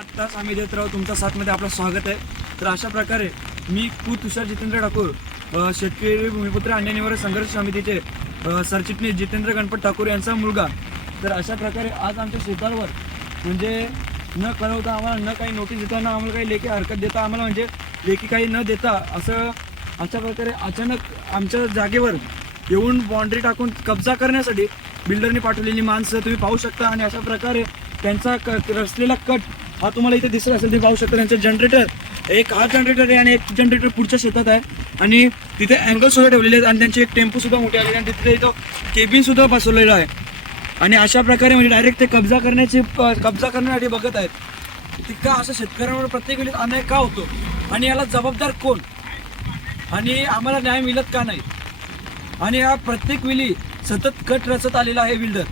आठ तास आम्ही देत राहू तुमच्या साथमध्ये आपलं स्वागत आहे. तर अशा प्रकारे मी कु तुषार जितेंद्र ठाकूर शेतकरी भूमिपुत्र अन्य निवारण संघर्ष समितीचे सरचिटणीस जितेंद्र गणपत ठाकूर यांचा मुलगा. तर अशा प्रकारे आज आमच्या शेतावर म्हणजे न कळवता आम्हाला न काही नोटीस देताना आम्हाला काही लेखी हरकत देता आम्हाला म्हणजे लेखी काही न देता असं अशा प्रकारे अचानक आमच्या जागेवर येऊन बाँड्री टाकून कब्जा करण्यासाठी बिल्डरने पाठवलेली माणसं तुम्ही पाहू शकता आणि अशा प्रकारे त्यांचा क रचलेला कट हा तुम्हाला इथे दिसत असेल ते पाहू शकता त्यांचं जनरेटर एक हा जनरेटर आहे आणि एक जनरेटर पुढच्या शेतात आहे. आणि तिथे अँगल सुद्धा ठेवलेले आहेत आणि त्यांचे एक टेम्पो सुद्धा मोठे आलेले आणि तिथे इथं केबिन सुद्धा बसवलेलं आहे. आणि अशा प्रकारे म्हणजे डायरेक्ट ते कब्जा करण्याची कब्जा करण्यासाठी बघत आहेत. ती का असं शेतकऱ्यांवर प्रत्येक वेळी अन्याय का होतो? आणि याला जबाबदार कोण? आणि आम्हाला न्याय मिळत का नाही? आणि हा प्रत्येक वेळी सतत कट रचत आलेला आहे बिल्डर.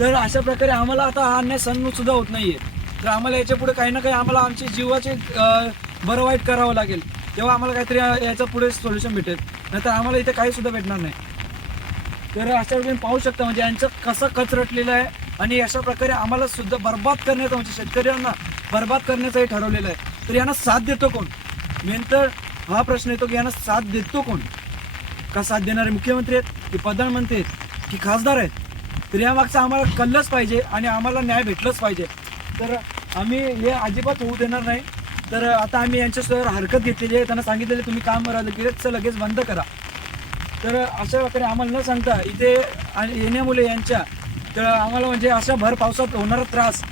तर अशा प्रकारे आम्हाला आता हा अन्याय सण सुद्धा होत नाहीये. तर आम्हाला याच्यापुढे काही ना काही आम्हाला आमची जीवाचे बरं वाईट करावं लागेल. तेव्हा आम्हाला काहीतरी याचं पुढे सोल्युशन भेटेल. नाहीतर आम्हाला इथे काही सुद्धा भेटणार नाही. तर अशा तुम्ही पाहू शकता म्हणजे यांचं कसं कचरटलेलं आहे आणि अशा प्रकारे आम्हाला सुद्धा बर्बाद करण्याचं म्हणजे शेतकऱ्यांना बर्बाद करण्याचंही ठरवलेलं आहे. तर यांना साथ देतो कोण? मेन तर हा प्रश्न येतो की यांना साथ देतो कोण? का साथ देणारे मुख्यमंत्री आहेत की प्रधानमंत्री आहेत की खासदार आहेत? तर यामागचं आम्हाला कळलंच पाहिजे आणि आम्हाला न्याय भेटलंच पाहिजे. तर आम्ही हे अजिबात होऊ देणार नाही. तर आता आम्ही यांच्यासोबत हरकत घेतलेली आहे. त्यांना सांगितलेलं तुम्ही काम करा लगेच लगेच बंद करा. तर अशा प्रकारे आम्हाला न सांगता इथे येण्यामुळे यांच्या तर आम्हाला म्हणजे अशा भर पावसात होणारा त्रास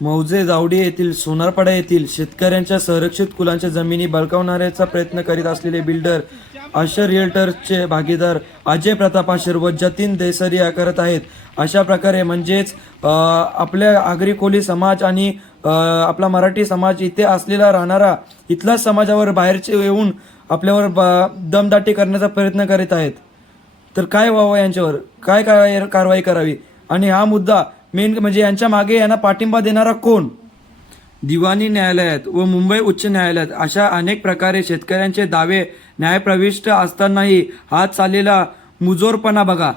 मौजे जावडी येथील सोनारपाडा येथील शेतकऱ्यांच्या संरक्षित कुलांच्या जमिनी बळकावणाऱ्याचा प्रयत्न करीत असलेले बिल्डर आशा रिअल्टरचे भागीदार अजय प्रताप आशर व जतीन देसरिया करत आहेत. अशा प्रकारे म्हणजेच आपल्या आगरी कोली समाज आणि आपला मराठी समाज इथे असलेला राहणारा इथलाच समाजावर बाहेरचे येऊन आपल्यावर ब- दमदाटी करण्याचा प्रयत्न करीत आहेत. तर काय व्हावं यांच्यावर? काय काय कारवाई करावी? आणि हा मुद्दा मेन म्हणजे यांच्या मागे यांना पाठिंबा देणारा कोण? दिवाणी न्यायालयात व मुंबई उच्च न्यायालयात अशा अनेक प्रकारे शेतकऱ्यांचे दावे न्यायप्रविष्ट असतानाही हा चाललेला मुजोरपणा बघा.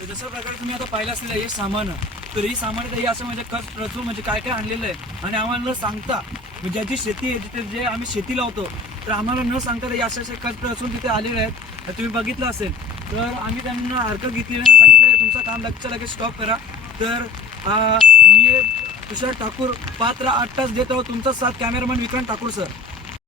जशा प्रकारे तुम्ही आता पाहिलं असलेलं हे सामान. तर ही सामान हे असं म्हणजे कच रचून म्हणजे काय काय आणलेलं आहे? आणि आम्हाला न सांगता म्हणजे ज्याची शेती आहे तिथे जे आम्ही शेती लावतो तर आम्हाला न सांगता ते असे असे कच रचून तिथे आलेले आहेत. तुम्ही बघितलं असेल तर आम्ही त्यांना हरकत घेतली आणि सांगितलं तुमचं काम लगेच लगेच स्टॉप करा. तर आ, मी तुषार ठाकूर पात्र आठ तास देत आहोत. तुमचा साथ कॅमेरामॅन विक्रांत ठाकूर सर